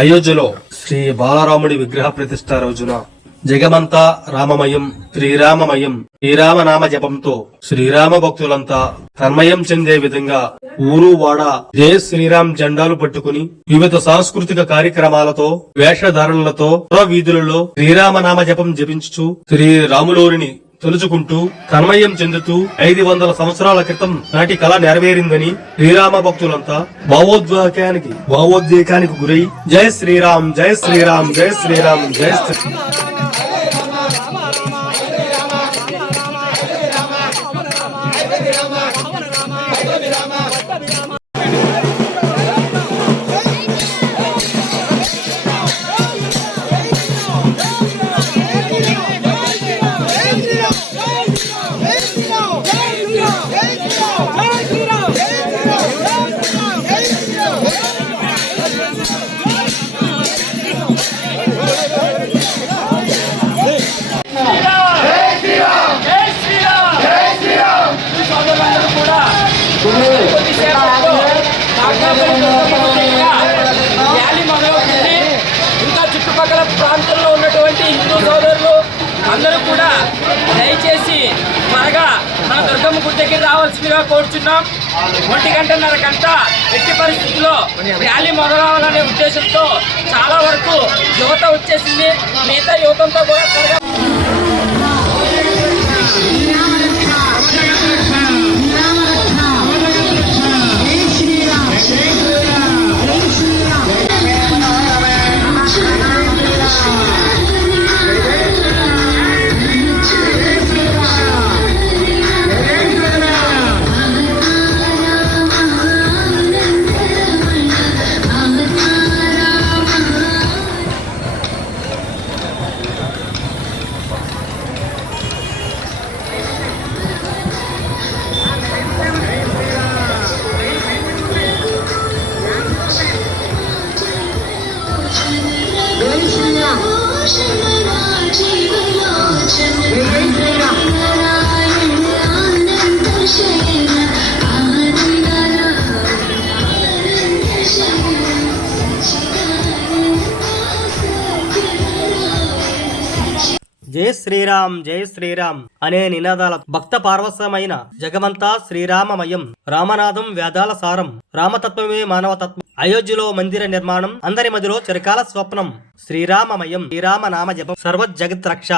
అయోధ్యలో శ్రీ బాలరాముడి విగ్రహ ప్రతిష్ఠ రోజున జగమంతా రామమయం శ్రీరామమయం శ్రీరామనామ జపంతో శ్రీరామ భక్తులంతా తన్మయం చెందే విధంగా ఊరు వాడ జయ శ్రీరామ్ జెండాలు పట్టుకుని వివిధ సాంస్కృతిక కార్యక్రమాలతో వేషధారణలతో వీధులలో శ్రీరామనామ జపం జపించుచు శ్రీరాములోరిని తలుచుకుంటూ తన్మయం చెందుతూ 500 సంవత్సరాల క్రితం నాటి కళ నెరవేరిందని శ్రీరామ భక్తులంతా భావోద్వేగానికి గురై జయ శ్రీరామ్ జయ శ్రీరామ్ జయ శ్రీరామ్ జయ శ్రీరామ్ ఇంకా చుట్టుపక్కల ప్రాంతంలో ఉన్నటువంటి హిందూ సోదరులు అందరూ కూడా దయచేసి త్వరగా మన దుర్గమ్మ గుడి దగ్గర రావాల్సిందిగా కోరుచున్నాం. 1:30 ఎట్టి పరిస్థితుల్లో ర్యాలీ మొదలవ్వాలనే ఉద్దేశంతో చాలా వరకు యువత వచ్చేసింది. మిగతా యువతంతో కూడా త్వరగా జై శ్రీరామ్ జై శ్రీరామ్ అనే నినాదాల భక్త పార్వసమైన జగమంతా శ్రీరామమయం రామనాథం వేదాల సారం రామతత్వమే మానవతత్వం. అయోధ్యలో మందిర నిర్మాణం అందరి మదిలో చిరకాల స్వప్నం. శ్రీరామమయం శ్రీరామ నామ జపం సర్వజగత్ రక్ష.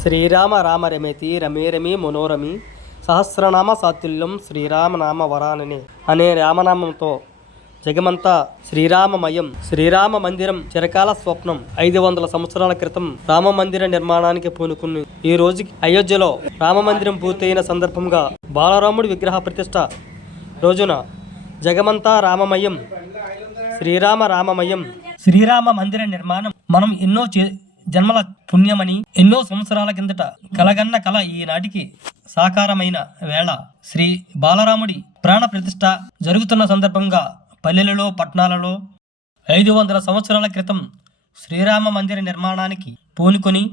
శ్రీరామ రామ రమేతి రమే రమే మనోరమి సహస్రనామ సాతుల్యం శ్రీరామనామ వరాననే అనే రామనామంతో జగమంతా శ్రీరామమయం. శ్రీరామ మందిరం చిరకాల స్వప్నం. 500 సంవత్సరాల క్రితం రామ మందిర నిర్మాణానికి పూనుకుని ఈ రోజుకి అయోధ్యలో రామ మందిరం పూర్తయిన సందర్భంగా బాలరాముడి విగ్రహ ప్రతిష్ట రోజున జగమంతా రామమయం, శ్రీరామ రామమయం. శ్రీరామ మందిర నిర్మాణం మనం ఎన్నో జన్మల పుణ్యమని ఎన్నో సంవత్సరాల కిందట కలగన్న కల ఈనాటికి సాకారమైన వేళ శ్రీ బాలరాముడి ప్రాణ ప్రతిష్ట జరుగుతున్న సందర్భంగా పల్లెలలో పట్టణాలలో 500 సంవత్సరాల క్రితం శ్రీరామ మందిర నిర్మాణానికి పూనుకొని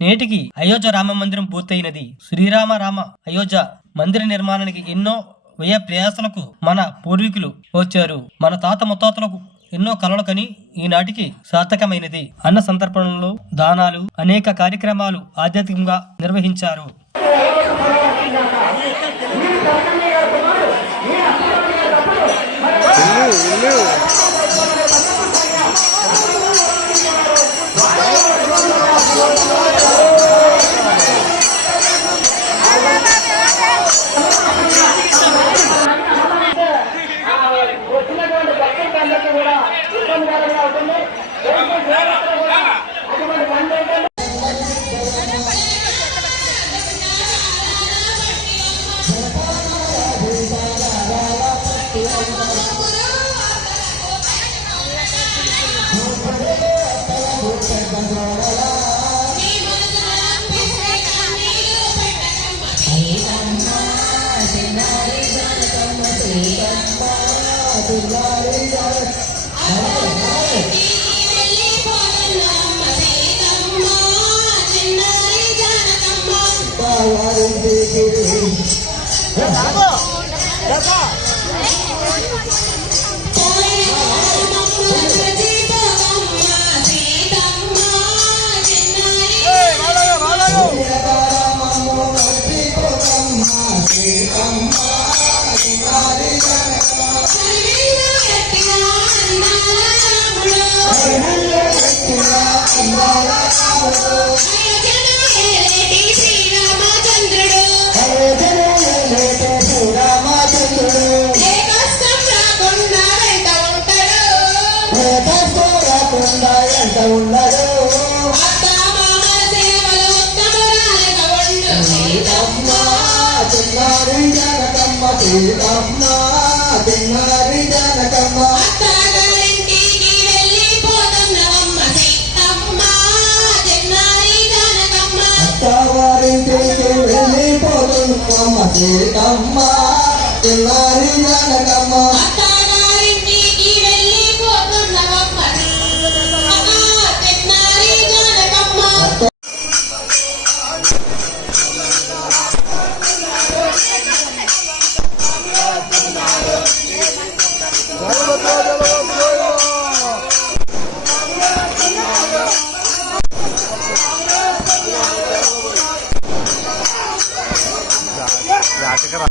నేటికి అయోధ్య రామ మందిరం పూర్తయినది. శ్రీరామ రామ అయోధ్య మందిర నిర్మాణానికి ఎన్నో వ్యయ ప్రయాసలకు మన పూర్వీకులు వచ్చారు. మన తాత ముత్తాతలకు ఎన్నో కలలు కని ఈనాటికి సార్థకమైనది. అన్న సంతర్పణలు, దానాలు, అనేక కార్యక్రమాలు ఆధ్యాత్మికంగా నిర్వహించారు. రాటకరా